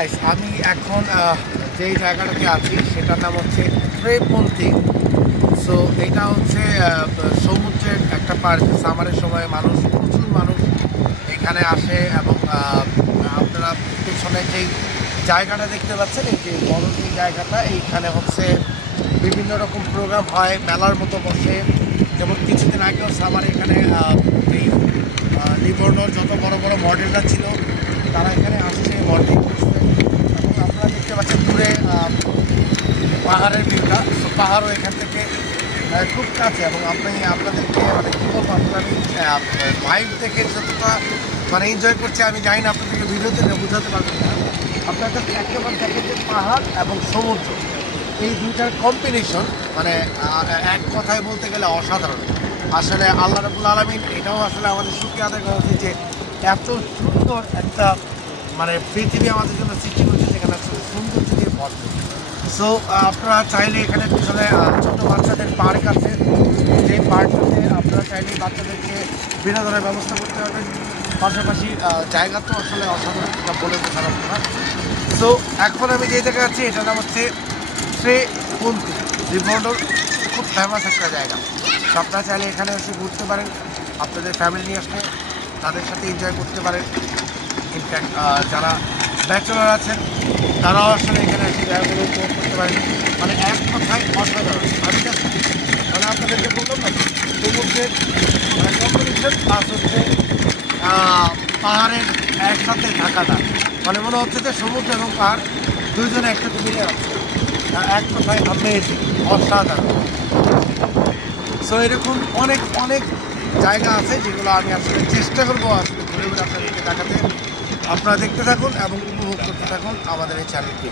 Guys, আমি এখন যেই জায়গাটাতে আছি সেটার নাম হচ্ছে ট্রেপন্থী। সো এটা হচ্ছে সমুদ্রের একটা পার্ক। সামারের সময় প্রচুর মানুষ এখানে আসে এবং আপনারা পেছনে যেই জায়গাটা দেখতে পাচ্ছেন, এই যে বড় যে জায়গাটা, এইখানে হচ্ছে বিভিন্ন রকম প্রোগ্রাম হয়, মেলার মতো বসে। যেমন কিছুদিন আগেও সামার এখানে এই লিভর্নোর যত বড় বড় মডেলরা ছিল তারা এখানে আসছে, মডেলিং করছে। এবং আপনারা দেখতে পাচ্ছেন দূরে পাহাড়ের ভিউটা। তো পাহাড়ও এখান থেকে খুব কাছে এবং আপনাদেরকে মানে কী বলবো, আমি লাইভ থেকে যতটা মানে এনজয় করছি আমি জানি না, আপনাদেরকে ভিডিওতে বোঝাতে পারবেন না। আপনার কাছে একেবারে দেখেন যে পাহাড় এবং সমুদ্র, এই দুইটার কম্বিনেশন মানে এক কথায় বলতে গেলে অসাধারণ। আসলে আল্লাহ রাব্বুল আলামিন এটাও আসলে আমাদের শুকরিয়া আদায় করা উচিত যে এত সুন্দর একটা মানে পৃথিবী আমাদের জন্য সৃষ্টি করেছে, যেখানে আসলে সৌন্দর্য দিয়ে ভরপুর। সো আপনারা চাইলে এখানে পিছনে ছোটো বাচ্চাদের পার্ক আছে, যে পার্কটাতে আপনারা চাইলে বাচ্চাদেরকে বিনোদনের ব্যবস্থা করতে পারবেন। পাশাপাশি জায়গা তো আসলে অসাধারণ, এটা বলে বোঝানো না। সো এখন আমি যে জায়গায় আছি এটার নাম হচ্ছে ট্রেপন্থী। লিভর্নোর খুব ফেমাস একটা জায়গা। তো আপনারা চাইলে এখানে এসে ঘুরতে পারেন, আপনাদের ফ্যামিলি নিয়ে আসলে তাদের সাথে এনজয় করতে পারেন। ইনফ্যাক্ট যারা ব্যাচেলর আছেন তারাও আসলে এখানে এসে জায়গাগুলো উপভোগ করতে পারেন। মানে এক কথায় অসাধারণ। আমি জাস্ট মানে আপনাদেরকে বললাম না, সমুদ্রের মানে কম্বিনেশন প্লাস হচ্ছে পাহাড়ের একসাথে থাকাটা, মানে মনে হচ্ছে যে সমুদ্র এবং পাহাড় দুইজনে একসাথে মিলে আছে। এক কথায় অ্যামেজিং, অসাধারণ। সো এরকম অনেক অনেক জায়গা আছে যেগুলো আমি আসলে চেষ্টা করবো আসলে ঘুরে ঘুরে আপনাদেরকে দেখাতে। আপনারা দেখতে থাকুন এবং উপভোগ করতে থাকুন আমাদের এই চ্যানেলটি।